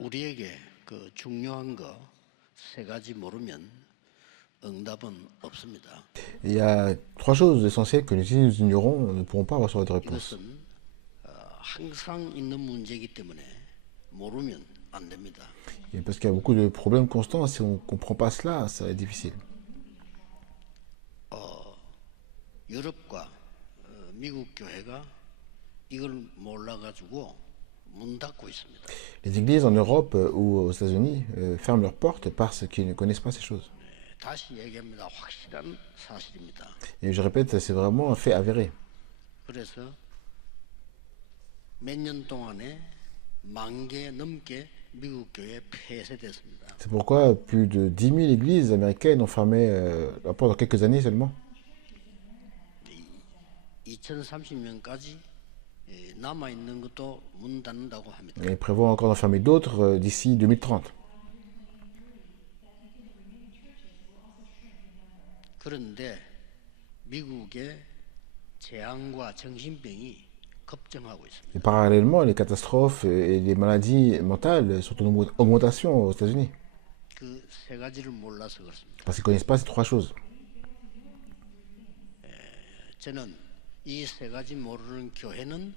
우리에게 그 중요한 거 세 가지 모르면 응답은 없습니다. Il y a trois choses essentielles que si nous ignorons, nous ne pourrons pas recevoir de réponse. 이것은 항상 있는 문제이기 때문에 모르면 안 됩니다. Et parce qu'il y a beaucoup de problèmes constants, si on ne comprend pas cela, ça va être difficile. 유럽과 미국 교회가 이걸 몰라가지고 문 닫고 있습니다. Les églises en Europe ou aux États-Unis ferment leurs portes parce qu'ils ne connaissent pas ces choses. 다시 얘기합니다. 확실한 사실입니다. Et je répète, c'est vraiment un fait avéré. 그래서 몇 년 동안에 10,000개 넘게 미국 교회 폐쇄됐습니다. C'est pourquoi plus de 10 000 églises américaines ont fermé leurs portes dans quelques années seulement. 2030년까지 남아 있는 것도 문 닫는다고 합니다. Et ils prévoient encore d'en fermer d'autres d'ici 2030. 그런데 미국의 재앙과 정신병이 급증하고 있습니다. Et parallèlement, les catastrophes et les maladies mentales sont en augmentation aux États-Unis. 그 세 가지를 몰라서 그렇습니다. Parce qu'ils ne connaissent pas ces trois choses. 저는 이 세 가지 모르는 교회는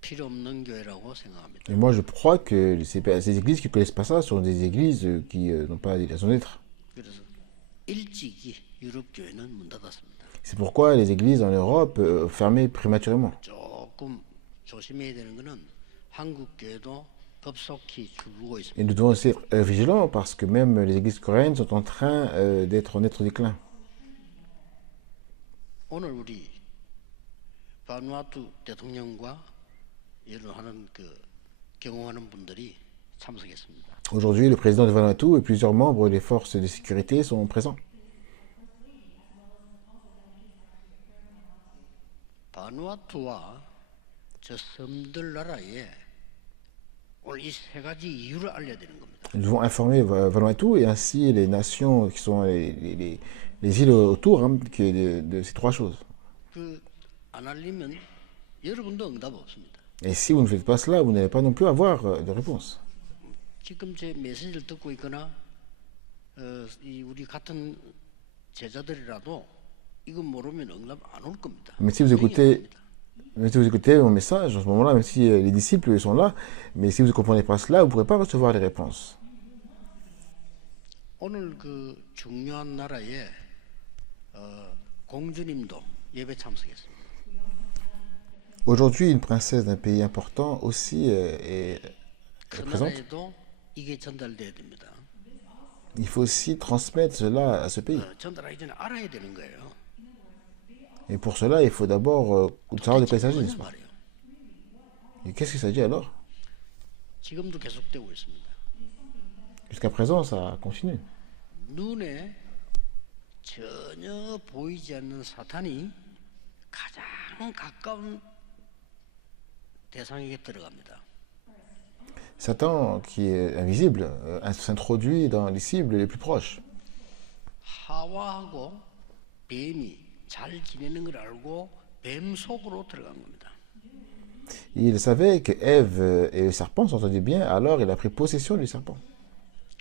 필요 없는 교회라고 생각합니다. Et moi, je crois que ces églises qui ne connaissent pas ça sont des églises qui n'ont pas des raisons d'être. 그래서 일찍이 유럽 교회는 문 닫았습니다. C'est pourquoi les églises en Europe fermaient prématurément. 조금 조심해야 되는 것은 한국 교회도 급속히 줄고 있습니다. Et nous devons aussi être vigilants parce que même les églises coréennes sont en train d'être en net déclin. 오늘 우리 바누아투 대통령과 일을 하는 경호하는 분들이 참석했습니다. Aujourd'hui, le président de Vanuatu et plusieurs membres des forces de sécurité sont présents. 바누아투와 저 섬들 나라에 오늘 이 세 가지 이유를 알려야 되는 겁니다. Nous devons informer Vanuatu et ainsi les nations qui sont les îles autour de ces trois choses. 안 알리면 여러분도 응답 없습니다. Et si vous ne faites pas cela, vous n'allez pas non plus avoir de réponse. 지금 제 메시지를 듣고 있거나 우리 같은 제자들이라도 이거 모르면 응답 안 올 겁니다. Mais si vous écoutez mon message en ce moment-là, même si les disciples sont là, mais si vous ne comprenez pas cela, vous ne pourrez pas recevoir les réponses. 오늘 그 중요한 나라에 공주님도 예배 참석했습니다. Aujourd'hui, une princesse d'un pays important aussi est 그 présente. 나라에도 이게 전달돼야 됩니다. Il faut aussi transmettre cela à ce pays. 전달하기 전에 알아야 되는 거예요. Et pour cela, il faut d'abord savoir de quoi il s'agit, n'est-ce pas? 말이에요. Et qu'est-ce qu'il s'agit alors? 지금도 계속되고 있습니다. Jusqu'à présent, ça continue. 눈에 전혀 보이지 않는 사탄이 가장 가까운 대상에게 들어갑니다. Satan, qui est invisible, s'introduit dans les cibles les plus proches. 하와하고 뱀이 잘 지내는 걸 알고 뱀 속으로 들어간 겁니다. Il savait que Ève et le serpent s'entendaient bien, alors il a pris possession du serpent.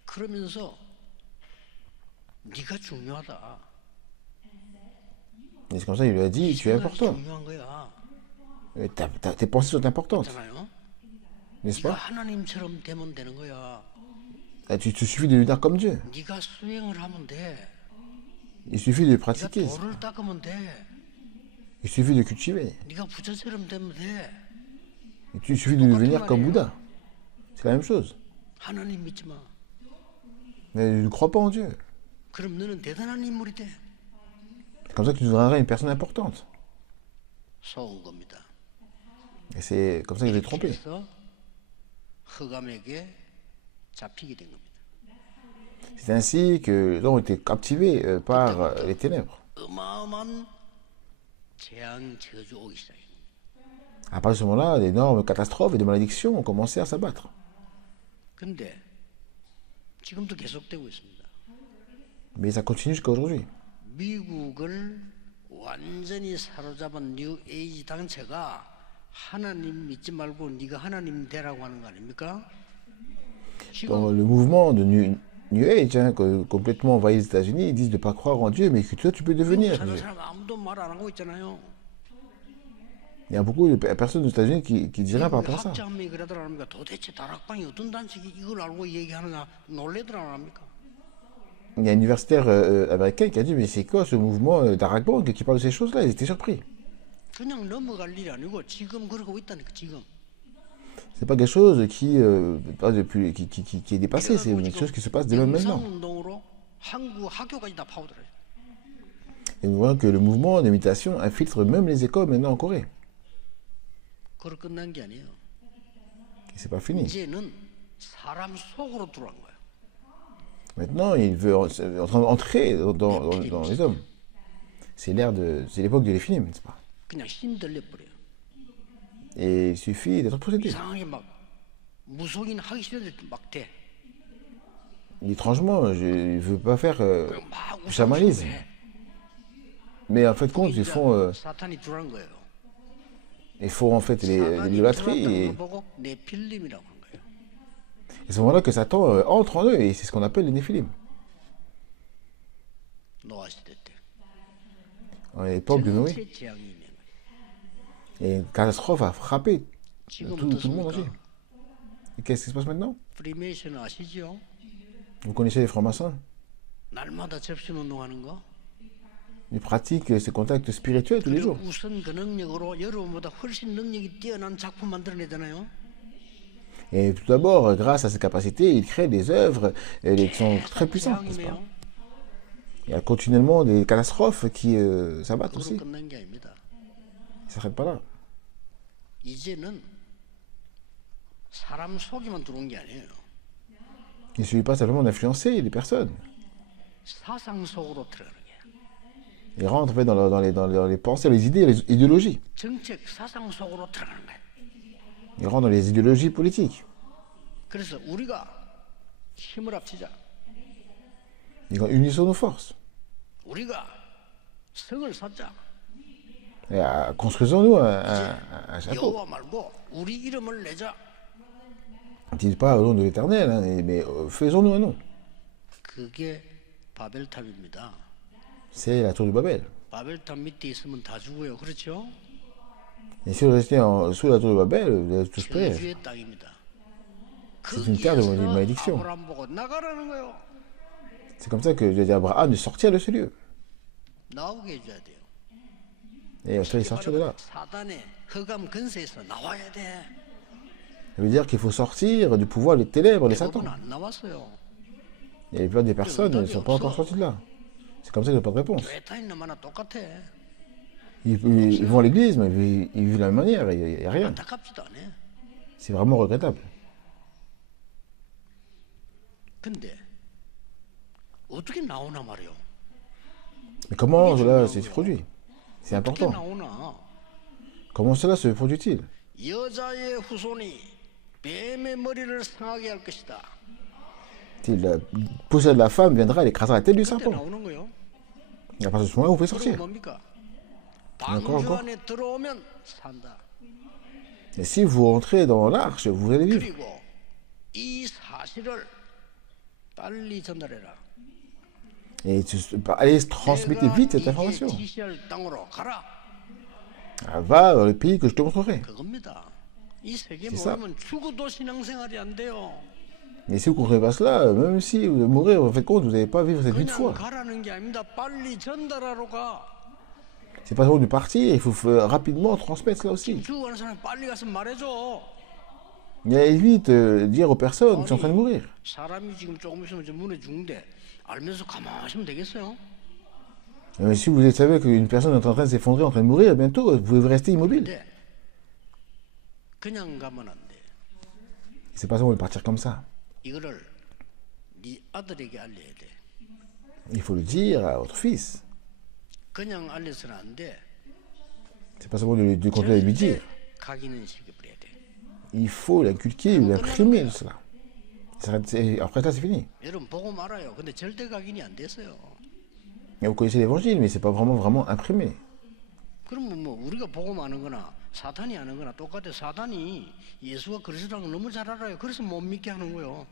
그러면서 네가 중요하다. Et c'est comme ça qu'il lui a dit, tu es important. 중요한 거야. Tes pensées sont importantes, 그렇잖아요. n'est-ce 네가 pas? 하나님처럼 되면 되는 거야. Tu te suffit de devenir comme Dieu. 네가 수행을 하면 돼. Il suffit de 네가 pratiquer. 돌을 닦으면 돼. Il suffit de cultiver. 네가 부처처럼 되면 돼. Il suffit de devenir comme Bouddha. C'est la même chose. 하나님 믿지 마. Mais ne crois pas en Dieu. 그럼 너는 대단한 인물이 돼. C'est comme ça que tu deviendras une personne importante. 속은 겁니다. Et c'est comme ça qu'il est trompé. 그래서 흑암에게 잡히게 된 겁니다. C'est ainsi que les gens ont été captivés par les ténèbres. 어마어마한 재앙 저주 오기 시작해요. À partir de ce moment-là, d'énormes catastrophes et de malédictions ont commencé à s'abattre. 근데 지금도 계속되고 있습니다. Mais ça continue jusqu'à aujourd'hui. 미국을 완전히 사로잡은 뉴 에이지 단체가 하나님 믿지 말고 네가 하나님 되라고 하는 거 아닙니까? dans 지금 le mouvement de New Age, hein, complètement envahi les États-Unis, ils disent de ne pas croire en Dieu, mais que toi, tu peux 미국 devenir 사는 Dieu. 사람 아무도 말 안 하고 있잖아요. Il y a beaucoup de personnes aux États-Unis qui disent rien par 미국의 rapport à ça. 학자 한 명이 그러더라 합니까? 도대체 다락방이 어떤 단식이 이걸 알고 얘기하느냐 놀래더라 안 합니까? Il y a un universitaire américain qui a dit, mais c'est quoi ce mouvement d'Arak Bang qui parle de ces choses-là? Ils étaient surpris. 그냥 넘어갈 일이 아니고 지금 그러고 있다니까 지금. C'est pas quelque chose qui est dépassé, c'est 이래가지고 quelque chose 지금 qui se passe dès même maintenant. 영상운동으로 한국 학교까지 다 파고들어요. Et nous voyons que le mouvement d'imitation infiltre même les écoles maintenant en Corée. 그걸 끝난 게 아니에요. Et c'est pas fini. 이제는 사람 속으로 들어간 거예요. Maintenant, il veut en train d'entrer dans les hommes. C'est l'époque de les films, n'est-ce pas? 그냥 신들려 버려요. Et il suffit d'être possédé. 이상하게 막 무속인 하기 싫은데 막 돼. Étrangement, je ne veux pas faire 막 du chamanisme. 해. Mais en fait, compte, ils font 사탄이 들어간 거예요. en fait 사탄이 l'idolâtrie. 들어왔다는 Et 걸 보고 네필림이라고 한 거예요. c'est à ce moment-là que Satan entre en eux, et c'est ce qu'on appelle les Néphilim. 노아 시대 때. À l'époque de Noé. 전체 재앙이 있는 거예요. Et une catastrophe a frappé 지금 tout le monde entier. 어떻습니까? Et qu'est-ce qui se passe maintenant? 프리메이션 아시죠? Vous connaissez les francs-maçons? 날마다 접신 운동하는 거. Ils pratiquent ces contacts spirituels tous les 그리고 jours. 우선 그 능력으로 여러분보다 훨씬 능력이 뛰어난 작품 만들어내잖아요. Et tout d'abord, grâce à ces capacités, ils créent des œuvres qui sont très puissantes, n'est-ce pas? 재앙이네요. Il y a continuellement des catastrophes qui s'abattent 그로 aussi. 끝난 게 아닙니다. Ils ne s'arrêtent pas là. 이제는 사람 속에만 들어온 게 아니에요. Il ne suffit pas simplement d'influencer les personnes. 사상 속으로 들어가는 거예요. Ils rentrent en fait dans les pensées, les idées, les idéologies. 정책 사상 속으로 들어가는 거예요. Ils rentrent dans les idéologies politiques. 그래서 우리가 힘을 합치자. Ils unissons nos forces. 우리가 성을 쌓자. Et, construisons-nous un château. 여호와 말고 우리 이름을 내자. Ils ne disent pas au nom de l'Éternel, hein, mais faisons-nous un nom. 그게 바벨탑입니다. C'est la tour de Babel. 바벨탑 밑에 있으면 다 죽어요. 그렇죠? Et si vous restez sous la tour de Babel, vous allez tous périr. 저주의 땅입니다. C'est une terre de malédiction. 아브라함 보고 나가라는 거예요. C'est comme ça que Dieu a dit à Abraham de sortir de ce lieu. 나오게 해줘야 돼요. Et il fallait sortir de là. 사단의 흑암 근세에서 나와야 돼. Ça veut dire qu'il faut sortir du pouvoir des ténèbres de Satan. 대부분 안 나왔어요. Et la plupart des personnes ne sont pas encore sorties de là. C'est comme ça qu'il n'y a pas de réponse. 교회 다니는 마나 똑같아. Ils vont à l'église, mais ils vivent de la même manière, il n'y a rien. 안타깝지도 않아. C'est vraiment regrettable. 근데 어떻게 나오나 말이요. Mais comment cela se produit? C'est 어떻게 important. 나오나? Comment cela se produit-il? 여자의 후손이 뱀의 머리를 상하게 할 것이다. La poussière de la femme viendra, elle écrasera la tête du 그때 serpent. 나오는 거요. Et à partir de ce moment-là, vous pouvez 그리고 sortir. 뭡니까? Encore, 방주 encore. 안에 들어오면 산다. Et si vous rentrez dans l'arche, vous allez vivre. 그리고 이 사실을 빨리 전달해라. Et allez transmettez 내가 vite cette 네게 information. 지시할 땅으로 가라. Va dans le pays que je te montrerai. 그겁니다. 이 세계 C'est ça. 모르면 죽어도 신앙생활이 안 돼요. Et si vous ne comprenez pas cela, même si vous mourrez, vous faites compte, vous n'allez pas vivre cette vie de 그냥 foi. 가라는 게 아닙니다. 빨리 전달하러 가. C'est pas seulement du parti, il faut rapidement transmettre cela aussi. 죽어가는 사람 빨리 가서 말해줘. Il évite de dire aux personnes qui sont en train de mourir. 사람이 지금 조금 있으면 저 문에 죽는데 알면서 가만히 있으면 되겠어요? Mais si vous savez qu'une personne est en train de s'effondrer, en train de mourir, bientôt, vous pouvez rester immobile. 근데 그냥 가면 안 돼. C'est pas seulement de partir comme ça. 이거를 네 아들에게 알려야 돼. Il faut le dire à votre fils. 그냥 알려서는 안 돼. C'est pas seulement de continuer à lui dire. 각인은 시켜버려야 돼. Il faut l'inculquer, l'imprimer, cela. Après ça, c'est fini. 여러분 보고 말아요. 근데 절대 각인이 안 됐어요. Et vous connaissez l'évangile, mais c'est pas vraiment imprimé. 그러면 뭐 우리가 보고 마는 거나 사탄이 하는 거나 똑같아. 사탄이 예수가 그리스도라는 걸 너무 잘 알아요. 그래서 못 믿게 하는 거예요.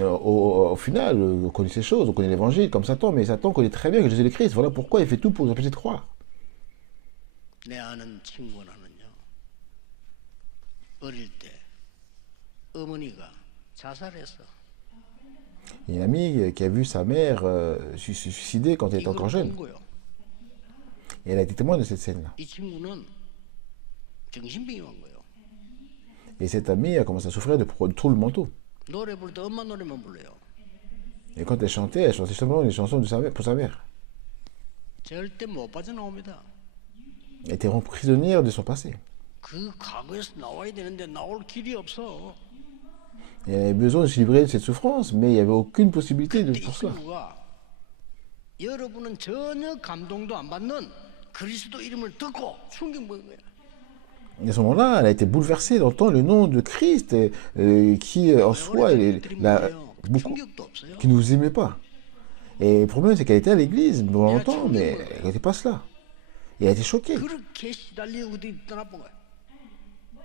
Au final, on connaît ces choses, on connaît l'évangile comme Satan, mais Satan connaît très bien que Jésus est le Christ. Voilà pourquoi il fait tout pour nous empêcher de croire. 내 아는 친구 하나는요. 어릴 때 어머니가 자살했어. Il y a une amie qui a vu sa mère se suicider quand elle était 이걸 encore jeune. 본 거요. Et elle a été témoin de cette scène-là. 이 친구는 정신병이 온 거예요. Et cette amie a commencé à souffrir de troubles mentaux. 노래 부를 때 엄마 노래만 불러요. Et quand elle chantait simplement des chansons pour sa mère. 절대 못 빠져나옵니다. Elle était prisonnière de son passé. 그 과거에서 나와야 되는데 나올 길이 없어. Et elle avait besoin de se libérer de cette souffrance, mais il n'y avait aucune possibilité 근데 이 pour cela. 친구가 여러분은 전혀 감동도 안 받는 그리스도 이름을 듣고 충격 먹은 거야. Et à ce moment-là, elle a été bouleversée d'entendre le nom de Christ, qui en soi, beaucoup, 충격도 없어요. qui ne nous aimait pas. Et le problème, c'est qu'elle était à l'église pendant longtemps, mais elle n'était pas cela. Et elle a été choquée. 그렇게 시달리고 어디 떠나본 거야.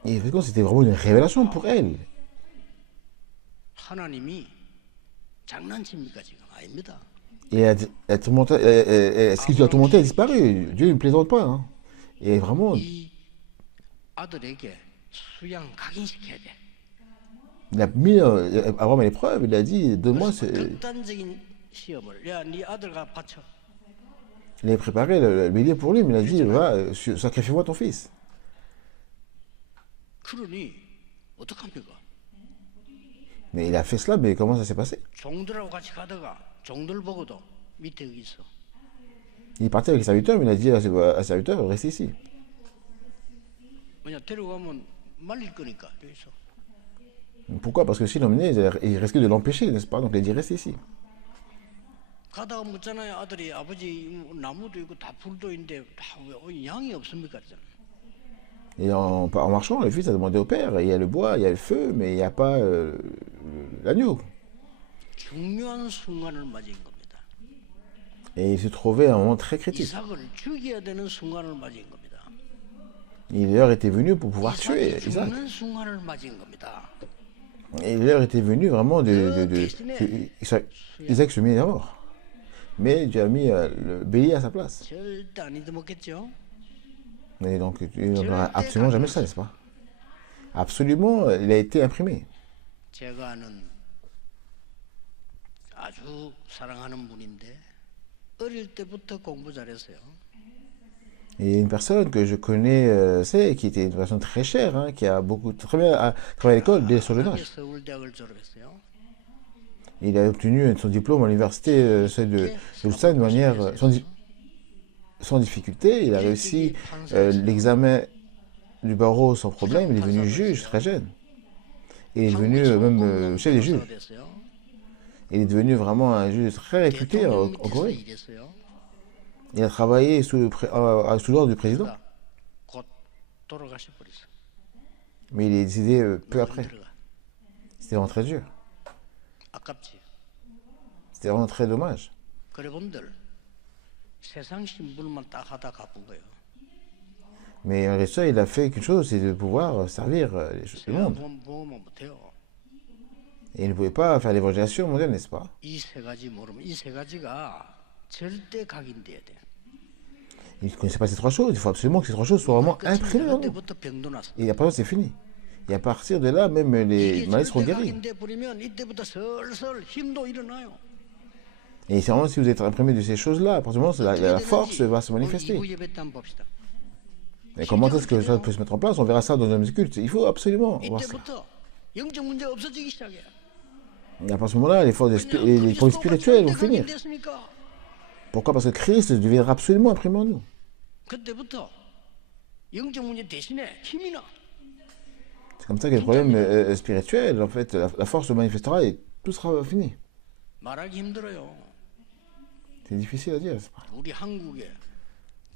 Et vraiment, c'était vraiment une révélation pour elle. 하나님이 장난칩니까 지금? 아닙니다. Et ce qui lui a tourmenté a disparu. Dieu ne plaisante pas. Hein. Et vraiment, 이 아들에게 수양 각인시켜야 돼. il a mis Abraham à l'épreuve. Il a dit, donne-moi 그래서 극단적인 시험을 야, 네 아들가 바쳐. Il avait préparé le bélier pour lui, mais il a dit, va, sacrifie-moi ton fils. 그러니 어떡합니까? Mais il a fait cela, mais comment ça s'est passé? 종들하고 같이 가다가 종들 보고도 밑에 여기 있어. Il est parti avec les serviteurs, mais il a dit à ses serviteurs, restez ici. 왜냐 데려가면 말릴 거니까 여기 있어. Pourquoi? Parce que s'il l'emmenait, il risquait de l'empêcher, n'est-ce pas? Donc il a dit, restez ici. 가다가 묻잖아요. 아들이 아버지 나무도 있고 다 불도 있는데 다 왜 양이 없습니까? 그러잖아. Et en marchant, le fils a demandé au père, il y a le bois, il y a le feu, mais il n'y a pas l'agneau. 중요한 순간을 맞이한 겁니다. Et il se trouvait à un moment très critique. 이삭을 죽여야 되는 순간을 맞이한 겁니다. Et l'heure était venue pour pouvoir tuer 이삭이 Isaac. 죽는 순간을 맞이한 겁니다. Et l'heure était venue vraiment Isaac se mit à mort. Mais Dieu a mis le bélier à sa place. 절대 안 잊어먹겠죠. Et donc, il n'aura absolument jamais ça, n'est-ce pas? Absolument, il a été imprimé. 제가 아는 아주 사랑하는 분인데 어릴 때부터 공부 잘했어요. Et une personne que je connais, qui était une personne très chère, hein, qui a très bien travaillé à l'école dès son jeune âge. 서울대학을 졸업했어요. Il a obtenu son diplôme à l'université de Ulsan de manière sans difficulté. Il a réussi l'examen du barreau sans problème. Il est devenu juge très jeune. Il est devenu même chef des juges. Il est devenu vraiment un juge très réputé en Corée. Il a travaillé sous l'ordre du président. 곧 돌아가셔버렸어. Mais il est décédé peu après. C'était vraiment très dur. 아깝지. C'était vraiment très dommage. 그래 본들 세상 신분만 딱 하다 갚은 거예요. Mais malgré ça, il a fait quelque chose, c'est de pouvoir servir le monde. 보험은 못해요. Et il ne pouvait pas faire l'évangélisation mondiale, n'est-ce pas? 이 세 가지 모르면 이 세 가지가 절대 각인돼야 돼. Il ne connaissait pas ces trois choses. Il faut absolument que ces trois choses soient vraiment imprimées en nous. 그때부터 병도 났어. Et après, c'est fini. Et à partir de là, même les maladies seront guéris. 각인돼 버리면 이때부터 슬슬 힘도 일어나요. Et c'est vraiment si vous êtes imprimé de ces choses-là, à partir du moment où la force va se manifester. 이후 예배 때 한번 봅시다. Et comment est-ce que ça peut se mettre en place? On verra ça dans un culte. Il faut absolument voir ça. 이때부터 영적 문제 없어지기 시작해. Et à partir de ce moment-là, les problèmes spirituels vont finir. Pourquoi? Parce que Christ deviendra absolument imprimé en nous. 그때부터 영적 문제 대신에 힘이 나. C'est comme ça que les problèmes spirituels, en fait, la force se manifestera et tout sera fini. 말하기 힘들어요. C'est difficile à dire, c'est pas? 우리 한국에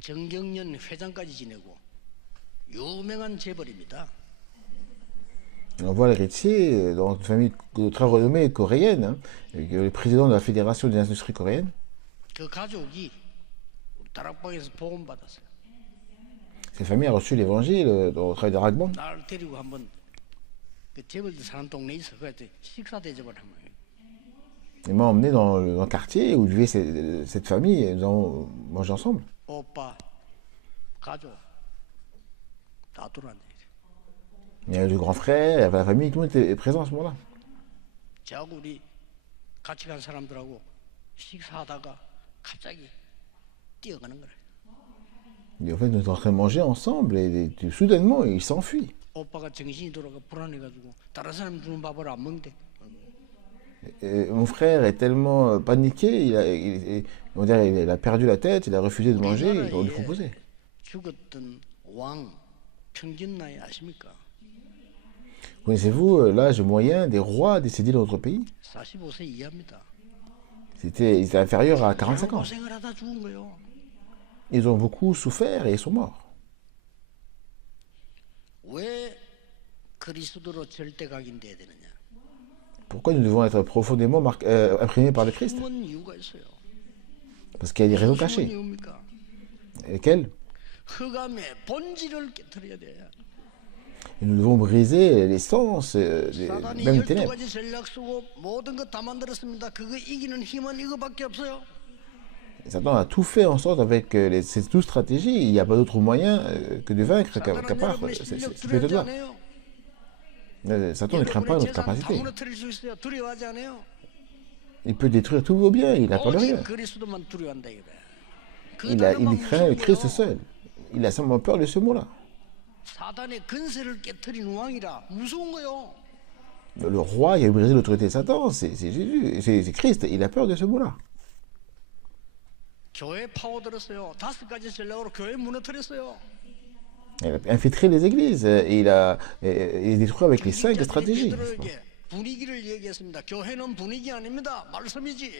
정경련 회장까지 지내고 유명한 재벌입니다. On voit l'héritier dans une famille très renommée coréenne, hein, le président de la Fédération des industries coréennes. 그 가족이 다락방에서 복음 받았어요. Cette famille a reçu l'évangile au travail de Ragbon. 날 데리고 한번 그 재벌들 사는 동네에 있어. 그래서 식사 대접을 한 거예요. Il m'a emmené dans le quartier où vivait cette famille et nous avons mangé ensemble. 오빠, 가족 다 들어왔네. Il y avait le grand frère, il y avait la famille, tout le monde était présent à ce moment-là. 저하고 우리 같이 간 사람들하고 식사하다가 갑자기 뛰어가는 거래. Et en fait, nous étions en train de manger ensemble et soudainement, il s'enfuit. 오빠가 정신이 돌아가 불안해가지고 다른 사람 주는 밥을 안 먹는데. Et mon frère est tellement paniqué, on dirait, il a perdu la tête, il a refusé de manger, et on lui proposait. 죽었던 왕 평균 나이 아십니까? Connaissez-vous l'âge moyen des rois décédés dans notre pays? 45세 이하입니다. Ils étaient inférieurs à 45 ans. 고생을 하다 죽은 거요. Ils ont beaucoup souffert et ils sont morts. 왜 그리스도로 절대각인돼야 되느냐? Pourquoi nous devons être profondément imprégnés par le Christ? 숨은 이유가 있어요. Parce qu'il y a des raisons 숨은 cachées. 이유입니까? Lesquelles? 흑암의 본질을 깨뜨려야 돼. Et nous devons briser l'essence 사단이 même des ténèbres. 12가지 전략 쓰고 모든 것 다 만들었습니다. 그거 이기는 힘은 이거밖에 없어요. Satan a tout fait en sorte avec ces 12 stratégies. Il n'y a pas d'autre moyen que de vaincre qu'à 사단은 part 여러분의 cette 실력 méthode-là. 두려워하지 않아요. Satan ne craint pas 여러분의 notre 재산 다 capacité. 무너뜨릴 수 있어요. 두려워하지 않아요. Il peut détruire tous vos biens, il n'a peur de rien. 오직 그리스도만 두려워한다 이거야. 그 Il 단어만 craint le 무서운 Christ 거예요. seul. Il a simplement peur de ce mot-là. 사단의 근세를 깨뜨린 왕이라 무서운 거요. Le roi qui a brisé l'autorité de Satan, c'est Jésus, c'est Christ. Il a peur de ce mot-là. 교회 파고들었어요. 5가지 전략으로 교회 무너뜨렸어요. Il a infiltré les églises et il est détruit avec les 5 stratégies. 베드로에게 분위기를 얘기했습니다. 교회는 분위기 아닙니다. 말씀이지.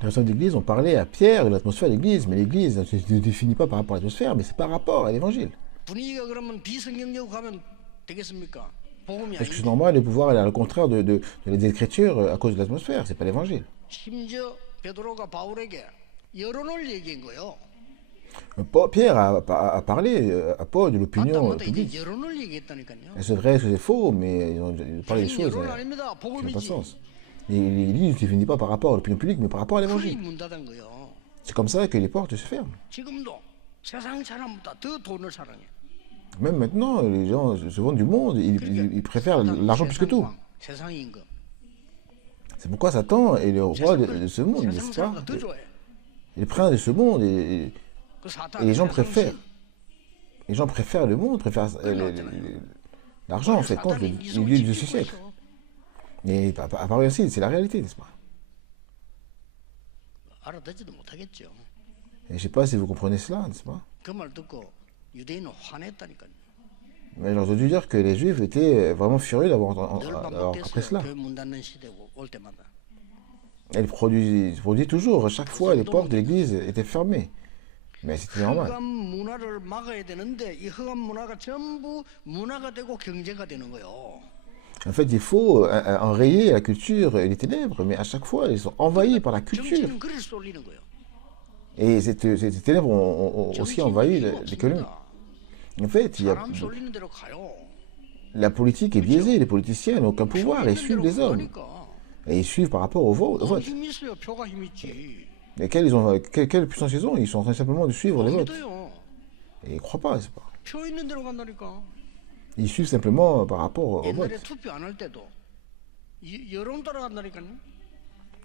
Les personnes d'église ont parlé à Pierre de l'atmosphère de l'église, mais l'église ne se définit pas par rapport à l'atmosphère, mais c'est par rapport à l'évangile. 분위기가 그러면 비성경적 가면 되겠습니까? 복음이 Est-ce que c'est 아니지. normal de pouvoir aller à le contraire de les écritures à cause de l'atmosphère? C'est pas l'évangile. 심지어 베드로가 바울에게 여론을 얘기한 거요. Pierre a parlé à Paul de l'opinion 마땅하다 이제 publique. 여론을 얘기했다니까요. C'est vrai, est-ce que c'est faux, mais ils ont parlé des choses 여론 qui 아닙니다. n'ont pas de 복음이지. sens. Et l'Église ne se définit pas par rapport à l'opinion publique, mais par rapport à 그리 l'évangile. 문 닫은 거요. C'est comme ça que les portes se ferment. 지금도 세상 사람보다 더 돈을 사랑해. Même maintenant, les gens se vendent du monde, ils préfèrent l'argent plus que tout. 세상 임금. C'est pourquoi Satan est le roi de ce monde, 세상 n'est-ce pas? 사람보다 더 좋아해. Il est le prince de ce monde 그 et 사탄 les gens 세상 préfèrent. Les gens préfèrent le monde, préfèrent l'argent en fait, contre 사탄이 les 이성을 lieux de ce 지키고 siècle. 있어. Et à part aussi, c'est la réalité, n'est-ce pas? 알아듣지도 못하겠죠. Et je ne sais pas si vous comprenez cela, n'est-ce pas? 그 말 듣고 유대인은 화냈다니까요. Mais j'ai entendu dire que les Juifs étaient vraiment furieux d'avoir 늘 appris 반복됐어요. cela. 교회 문 닫는 시대 올 때마다. Elle produit toujours, chaque fois, les portes de l'église étaient fermées. Mais c'était normal. 흑암 문화를 막아야 되는데 이 흑암 문화가 전부 문화가 되고 경제가 되는 거예요. En fait, il faut enrayer la culture et les ténèbres, mais à chaque fois, ils sont envahis par la culture. 정치는 그를 쏠리는 거예요. Et ces ténèbres ont aussi envahi l'économie. En fait, 사람 쏠리는 대로 가요. la politique est biaisée, les politiciens n'ont aucun pouvoir, ils suivent les hommes. 가니까. Et ils suivent par rapport au vote. 뭔 힘이 있어요. 표가 힘 있지. Et quelle puissance ils ont? Ils sont en train simplement de suivre les votes. 믿어요. Et ils ne croient pas, c'est pas. 표 있는 대로 간다니까. Ils suivent simplement par rapport au vote. 옛날에 투표 안 할 때도 여론 따라간다니까요.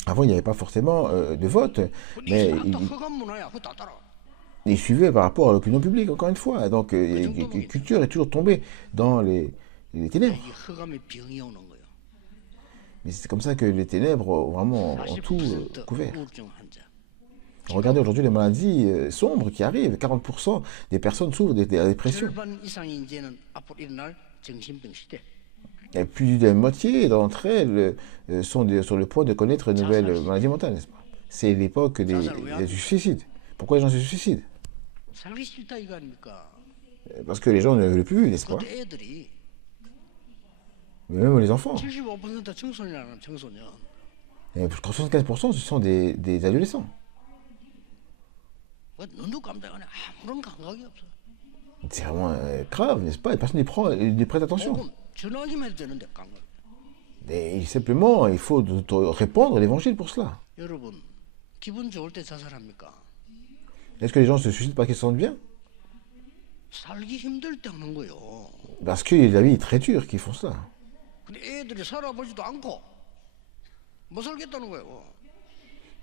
Avant, il n'y avait pas forcément de vote, mais 근데 다 흑암 문화야. 그거 다 따라. ils suivaient par rapport à l'opinion publique, encore une fois. Donc, la culture est toujours tombée dans les ténèbres. 이 흑암의 병이 오는 거예요. Mais c'est comme ça que les ténèbres ont vraiment ont tout 40% couvert. 우울증 환자. Regardez aujourd'hui les maladies sombres qui arrivent. 40% des personnes souffrent de la dépression. 절반 이상이 이제는 앞으로 일어날 정신병 시대. Et plus de la moitié d'entre elles sont sur le point de connaître une nouvelle maladie mentale, n'est-ce pas? C'est l'époque des suicides. Pourquoi les gens se suicident? 살기 싫다 이거 아닙니까? Parce que les gens ne veulent plus, n'est-ce pas? 그것도 애들이 Mais même les enfants. 75% 청소년이라는 청소년. Et 75% ce sont des adolescents. 눈도 깜짝 안 해. 아무런 감각이 없어. C'est vraiment grave, n'est-ce pas? Et personne n'y prête attention. 조금 전화기만 해도 되는데 감각. Et simplement, il faut répandre l'évangile pour cela. 여러분, 기분 좋을 때 자살합니까? Est-ce que les gens se suicident parce qu'ils se sentent bien? 살기 힘들 때 하는 거요. Parce que la vie est très dure qu'ils font ça. 근데 애들이 살아보지도 않고 못 살겠다는 거예요.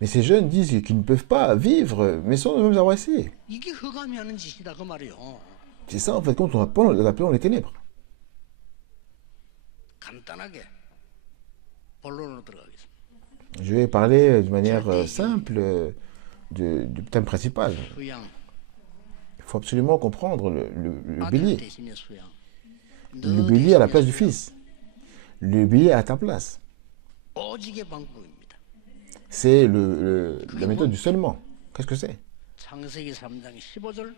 Mais ces jeunes disent qu'ils ne peuvent pas vivre, mais sans même avoir essayé. 이게 흑암이 하는 짓이다 그 말이요. C'est ça, en fait, quand on appelle les ténèbres. 간단하게 본론으로 들어가겠습니다. Je vais parler de manière simple du thème principal. 수양, Il faut absolument comprendre le 아들 bélier. 대신에 수양. Le 너 bélier à la 대신에 place du 수양. fils. Le bélier à ta place. 오직의 방법입니다. C'est la méthode du seulement. Qu'est-ce que c'est? 창세기 3장 15절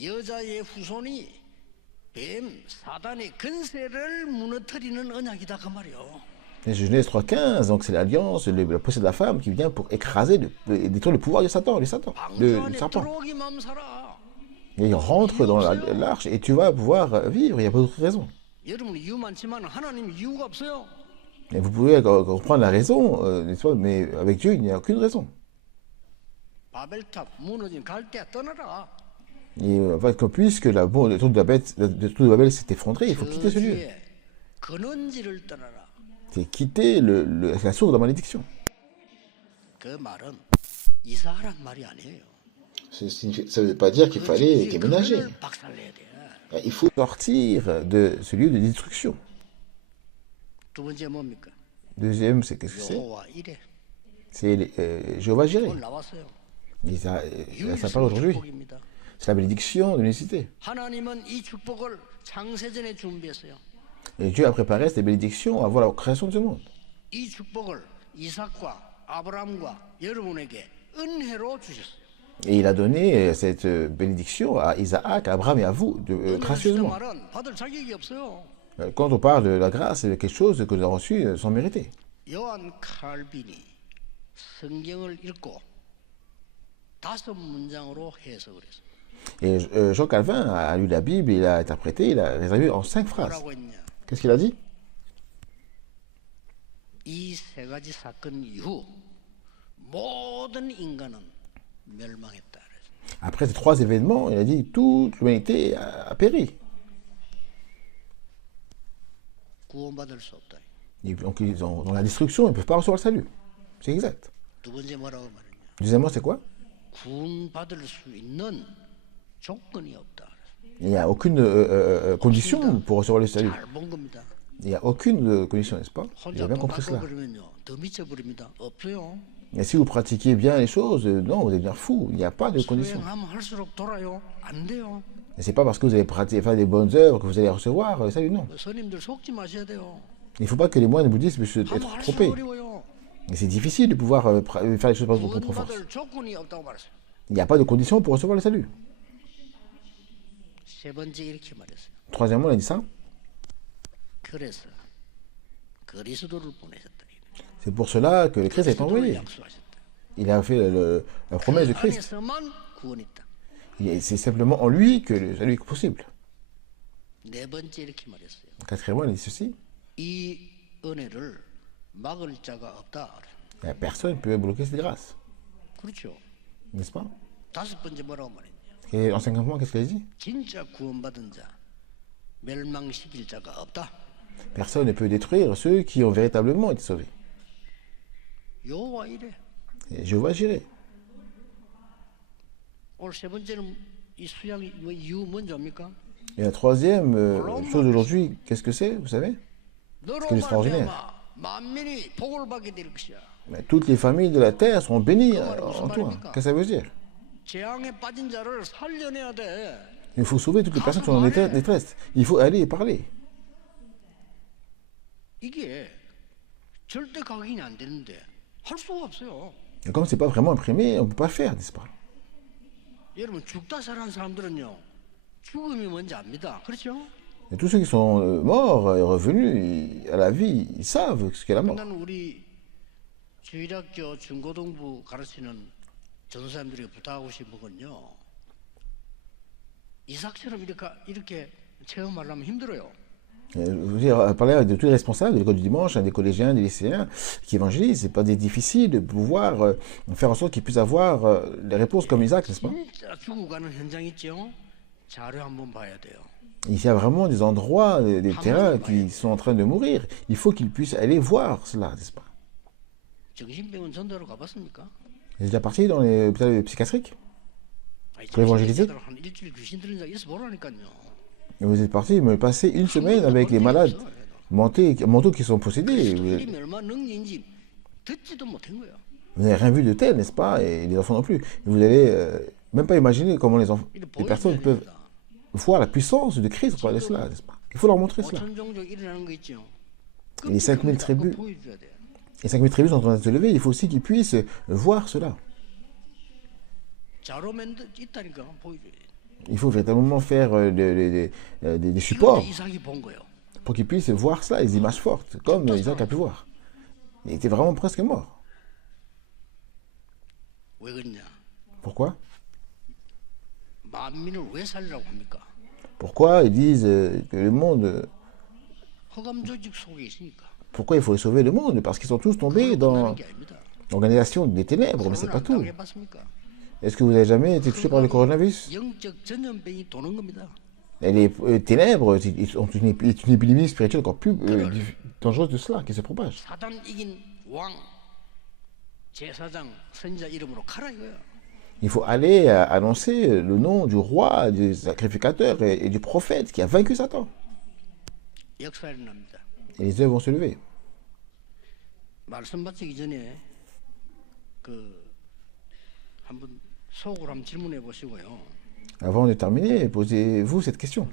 여자의 후손이 뱀 사단의 근세를 무너뜨리는 언약이다 그 말이요. Et Genèse 3.15, donc c'est l'alliance, le procès de la femme qui vient pour écraser et détruire le pouvoir de Satan, le 방주 le 안에 serpent. 들어오기만 살아. Et il rentre dans l'arche et tu vas pouvoir vivre, il n'y a pas d'autre raison. 여러분 이유 많지만 하나님 이유가 없어요. Et vous pouvez comprendre la raison, n'est-ce pas, mais avec Dieu, il n'y a aucune raison. 바벨탑 무너진 갈대 떠나라. Et en fait, puisque le tour de Babel s'est effondré, il faut quitter ce lieu. 저주의 근원지를 떠나라. C'est quitter la source de la malédiction. 그 말은 이사하란 말이 아니에요. Ça ne veut pas dire qu'il fallait déménager. 그를 박살내야 돼. Il faut sortir de ce lieu de destruction. 두 번째 뭡니까? Deuxième, c'est qu'est-ce que c'est? 여호와 이래. C'est Jéhovah Jireh. 오늘 나왔어요. Ça parle aujourd'hui. 축복입니다. C'est la bénédiction de l'unicité. 하나님은 이 축복을 창세전에 준비했어요. Et Dieu a préparé cette bénédiction avant la création de ce monde. 이 축복을 이삭과 아브라함과 여러분에게 은혜로 주셨어요. Et il a donné cette bénédiction à Isaac, à Abraham et à vous, gracieusement. 말은 받을 자격이 없어요. Quand on parle de la grâce, c'est quelque chose que nous avons reçu sans mériter. 요한 칼빈이 성경을 읽고 5문장으로 해석을 했어요. Et Jean Calvin a lu la Bible, il a interprété, il a résumé en 5 phrases. 뭐라고 했냐? Qu'est-ce qu'il a dit? 이 세 가지 사건 이후 모든 인간은 멸망했다. 그랬어요. Après ces 3 événements, il a dit toute l'humanité a péri. 구원받을 수 없다. Et donc, dans la destruction, ils ne peuvent pas recevoir le salut. C'est exact. 두 번째 뭐라고 말했냐? Deuxièmement, c'est quoi? 구원받을 수 있는 조건이 없다. 그랬어요. Il n'y a aucune condition pour recevoir le salut. 잘본 겁니다. Il n'y a aucune condition, n'est-ce pas? Vous 혼자 avez bien 또 compris 받고 cela. 그러면요 더 미쳐버립니다. 없어요. Et si vous pratiquez bien les choses, non, vous allez devenir fou. Il n'y a pas de condition. 수행하면 할수록 돌아요. 안 돼요. Et c'est pas parce que vous allez pratiquer, faire des bonnes œuvres que vous allez recevoir le salut, non. 선임들 속지 마셔야 돼요. Il ne faut pas que les moines bouddhistes puissent 하면 être 할수록 trompés. 어려워요. Et c'est difficile de pouvoir faire les choses par votre propre force. 구원받을 조건이 없다고 말했어요. Il n'y a pas de condition pour recevoir le salut. 세 번째 이렇게 말했어요. Troisièmement, il a dit ça. 그래서 그리스도를 보내셨다. C'est pour cela que le Christ est 그리스도를 envoyé. 약속하셨다. Il a fait la promesse de 그 Christ. 안에서만 구원이 있다. Et c'est simplement en lui que le salut est possible. 네 번째 이렇게 말했어요. Quatrièmement, il a dit ceci. 이 은혜를 막을 자가 없다. Il y a personne ne peut bloquer cette grâce. 그렇죠. N'est-ce pas? 다섯 번째 뭐라고 말했냐? Et en cinquièmement, qu'est-ce qu'il a dit? 진짜 구원받은 자, 멸망시킬 자가 없다. Personne ne peut détruire ceux qui ont véritablement été sauvés. 여호와 이래. Et Jéhovah Jireh. 오늘 세 번째는 이 수양 이유 뭔지 압니까? Et la troisième chose d'aujourd'hui, qu'est-ce que c'est, vous savez? 너로 que extraordinaire. 말미암아 만민이 복을 받게 될 것이야. Mais toutes les familles de la terre seront bénies en toi. Qu'est-ce que ça veut dire? 재앙에 빠진 자를 살려내야 돼. Il faut sauver toutes les personnes qui sont en détresse. Il faut aller et parler. 이게 절대 각인이 안 되는데 할 수가 없어요. Et comme c'est pas vraiment imprimé, on ne peut pas le faire, n'est-ce pas? 여러분 죽다 살아난 사람들은요 죽음이 뭔지 압니다. 그렇죠? Et tous ceux qui sont morts et revenus à la vie, ils savent ce qu'est la mort. 나는 우리 주일학교 중고등부 가르치는 전도사님들에게 부탁하고 싶은 건요. 이삭처럼 이렇게 체험하려면 힘들어요. Je veux dire, parler de tous les responsables de l'école du dimanche, hein, des collégiens, des lycéens qui évangélisent, c'est pas difficile de pouvoir faire en sorte qu'ils puissent avoir les réponses comme Isaac, n'est-ce pas? 진짜 죽어가는 현장 있죠. 자료 한번 봐야 돼요. Il y a vraiment des endroits, des terrains 한번 봐야 qui sont en train de mourir. Il faut qu'ils puissent aller voir cela, n'est-ce pas? 정신병원 전도로 가봤습니까? Vous êtes déjà parti dans les hôpitaux psychiatriques 아니, pour évangéliser? 정신병원으로 한 일주일 귀신 들린 적 있어 보라니까요. Vous êtes parti me passer une semaine avec les malades mentaux qui sont possédés. 이름이 얼마나 능력인지 듣지도 못한 거예요. Vous n'avez rien vu de tel, n'est-ce pas? Et les enfants non plus. Vous n'allez même pas imaginer comment les personnes peuvent voir la puissance de Christ pour aller cela, n'est-ce pas? Il faut leur montrer cela. 5천 종족 일어나는 거 있죠. Et les 5000 tribus, 그거 보여줘야 돼요. les 5000 tribus sont en train de se lever. Il faut aussi qu'ils puissent voir cela. 자료맨도 있다니까 보여줘야 돼요. Il faut véritablement faire des supports 이걸 이삭이 본 거예요. pour qu'ils puissent voir cela, les images fortes, comme Isaac a pu voir. Il était vraiment presque mort. 왜 그러냐? Pourquoi? 만민을 왜 살리라고 합니까? Pourquoi ils disent que le monde... 허감 조직 속에 있으니까. Pourquoi il faut sauver le monde? Parce qu'ils sont tous tombés dans 게 아닙니다. l'organisation des ténèbres, mais c'est pas tout. 해봤습니까? Est-ce que vous avez jamais été touché par le coronavirus? 영적 전염병이 도는 겁니다. Et les ténèbres ont une épidémie spirituelle encore plus dangereuse de cela, qui se propage. 사단 이긴 왕, 제사장, 선지자 이름으로 가라 이거야. Il faut aller annoncer le nom du roi, du sacrificateur et du prophète qui a vaincu Satan. 역사 일어납니다. Et les œuvres vont se lever. 말씀 마치기 전에 한번 속으로 한번 질문해 보시고요. Avant de terminer, posez-vous cette question.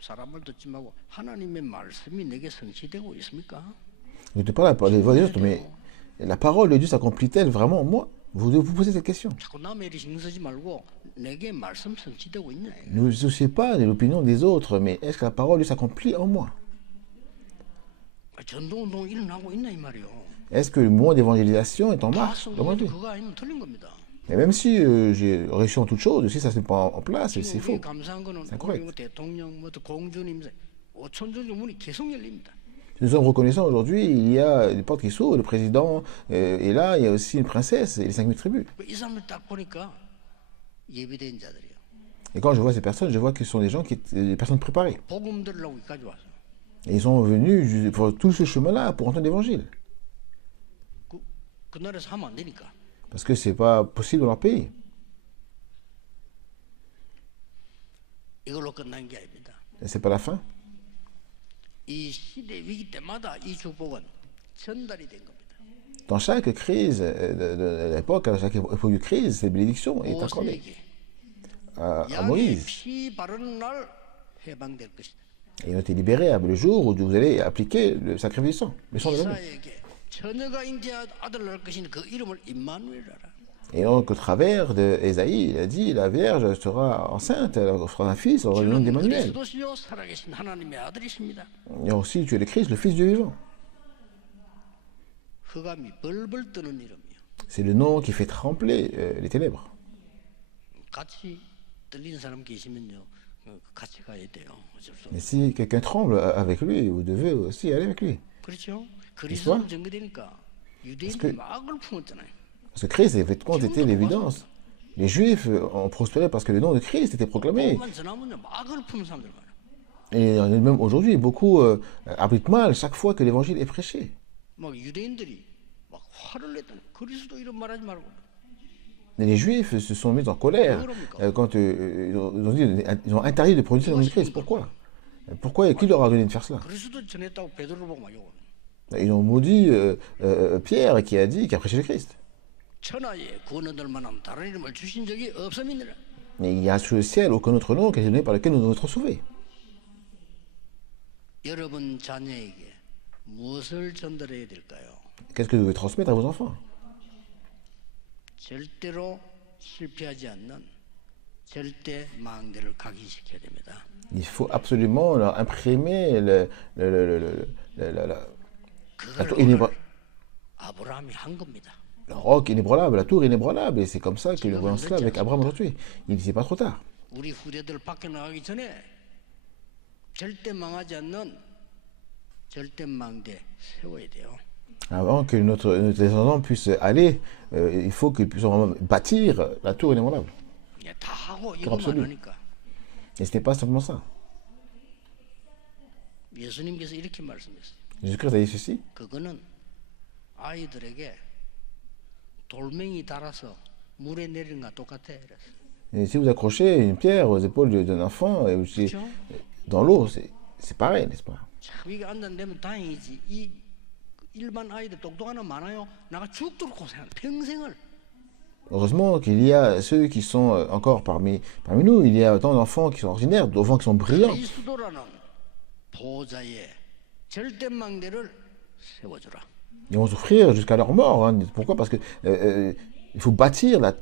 사람을 듣지 말고 하나님의 말씀이 내게 성취되고 있습니까? Je ne te parle pas des voix des autres, mais la parole de Dieu s'accomplit-elle vraiment en moi? Vous devez vous poser cette question. 자꾸 남의 일에 신경 쓰지 말고 내게 말씀 성취되고 있냐? Ne vous souciez pas de l'opinion des autres, mais est-ce que la parole de Dieu s'accomplit en moi? 전도운동 일어나고 있나 이 말이요. Est-ce que le mouvement d'évangélisation est en marche dans ma vie? 그거 아니면 틀린 겁니다. Et même si j'ai réussi en toutes choses, si ça ne se met pas en place, c'est faux. 감사한 거는 C'est incorrect. 대통령, 공주님, 5천 종족 문이 계속 열립니다. Nous sommes reconnaissants aujourd'hui, il y a des portes qui s'ouvrent, le président est là, il y a aussi une princesse et les 5000 tribus. 이 사람을 딱 보니까 예비된 자들이에요. Et quand je vois ces personnes, je vois que ce sont des gens des personnes préparées. 복음 들으려고 여기까지 와서. Et ils sont venus pour tout ce chemin-là pour entendre l'évangile. 그 나라에서 하면 안 되니까. Parce que ce n'est pas possible dans leur pays. 이걸로 끝난 게 아닙니다. Et ce n'est pas la fin. 이 시대 위기 때마다 이 축복은 전달이 된 겁니다. Dans chaque crise de l'époque, à chaque époque de crise, cette bénédiction est accordée à Moïse. 피 바르는 날 해방될 것이다. Et ils ont été libérés le jour où vous allez appliquer le sacrifice du sang, le sang de l'agneau. 이사에게 처녀가 잉태한 아들 낳을 것이니 그 이름을 임마누엘이라. Et donc, au travers d'Ésaïe, il a dit, la Vierge sera enceinte, elle fera un fils, aura le nom d'Emmanuel. 그리스도시요 살아계신 하나님의 아들이십니다. Et aussi, tu es le Christ, le Fils du Dieu vivant. 흑암이 벌벌 뜨는 이름이요. C'est le nom qui fait trembler les ténèbres. 같이 들리는 사람 계시면요, 같이 가야 돼요. 어쩔 수 Mais 없어요. si quelqu'un tremble avec lui, vous devez aussi aller avec lui. 그렇죠? 그리스도 전개되니까 유대인이 que- 막을 품었잖아요. Parce que Christ, effectivement, c'était l'évidence. Les Juifs ont prospéré parce que le nom de Christ était proclamé. 복음만 전하면요, 막을 품은 사람들 많아요. Et même aujourd'hui, beaucoup abritent mal chaque fois que l'évangile est prêché. 막 유대인들이 막 화를 냈다니 그리스도 이름 말하지 말고. Et les Juifs se sont mis en colère quand ils ont interdit de prononcer le nom de Christ. Pourquoi? Pourquoi et qui leur a donné de faire cela? 그리스도 전했다고 베드로를 보고 막 욕을. Ils ont maudit Pierre qui a prêché le Christ. 천하에 구원 얻을 만한 다른 이름을 주신 적이 없음이니라. Et il y a sous le ciel aucun autre nom qui est donné par lequel nous devons être sauvés. 여러분 자녀에게 무엇을 전달해야 될까요? Qu'est-ce que vous devez transmettre à vos enfants? 절대로 실패하지 않는 절대 망대를 각인시켜야 됩니다. Il faut absolument leur imprimer 그걸 inébra- 아브라함이 한 겁니다. le roc inébranlable, la tour inébranlable. Et c'est comme ça que nous voyons cela avec Abraham aujourd'hui. Il n'était pas trop tard. 우리 후대들 밖에 나가기 전에 절대 망하지 않는 절대망대 세워야 돼요. Avant que notre descendant puisse aller, il faut qu'ils puissent vraiment bâtir la tour inébranlable. 예, 다 하고 tour 이거만 absolue. 하니까 Et ce n'est pas simplement ça. 예수님께서 이렇게 말씀했어요. Jésus-Christ a dit ceci. 그거는 아이들에게 돌멩이 달아서 물에 내리는 거 똑같아. 그래서. Et si vous accrochez une pierre aux épaules d'un enfant et aussi 그렇죠? dans l'eau, c'est pareil, n'est-ce pas? 참 이게 안 된다면 다행이지. 이 일반 아이들 똑똑한 애 많아요. 나가 죽도록 고생한 평생을. Heureusement qu'il y a ceux qui sont encore parmi nous. Il y a autant d'enfants qui sont ordinaires, d'enfants qui sont brillants. 그리스도라는 보좌에 절대망대를 세워주라. Ils vont souffrir jusqu'à leur mort. Hein. Pourquoi? Parce que il faut bâtir la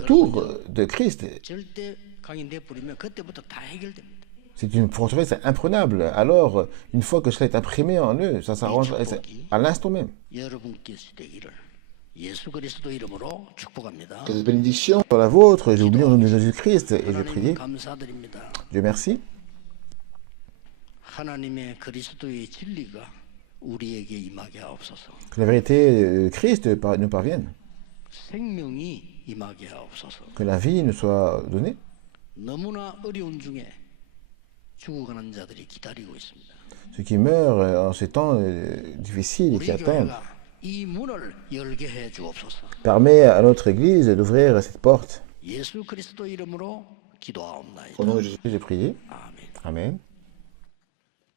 tour de Christ. 절대 강인대 부리면 그때부터 다 해결됩니다. C'est une forteresse imprenable. Alors, une fois que cela est imprimé en eux, ça s'arrange à l'instant même. 여러분께 되기를 예수 그리스도 이름으로 축복합니다. Que cette bénédiction soit la vôtre. J'ai oublié au nom de Jésus-Christ et je prie. 하나님 감사드립니다. Dieu merci. 하나님의 그리스도의 진리가 우리에게 임하게 하옵소서. Que la vérité de Christ nous parvienne. 생명이 임하게 하옵소서. Que la vie nous soit donnée. 너무나 어려운 중에 죽어가는 자들이 기다리고 있습니다. Ceux qui meurent en ces temps difficiles et qui 우리 attendent. 교회가 이 문을 열게 해 주옵소서. Permet à notre Église d'ouvrir cette porte. 예수 그리스도 이름으로 기도하옵나이다. Au nom de Jésus, j'ai prié. 아멘. Amen.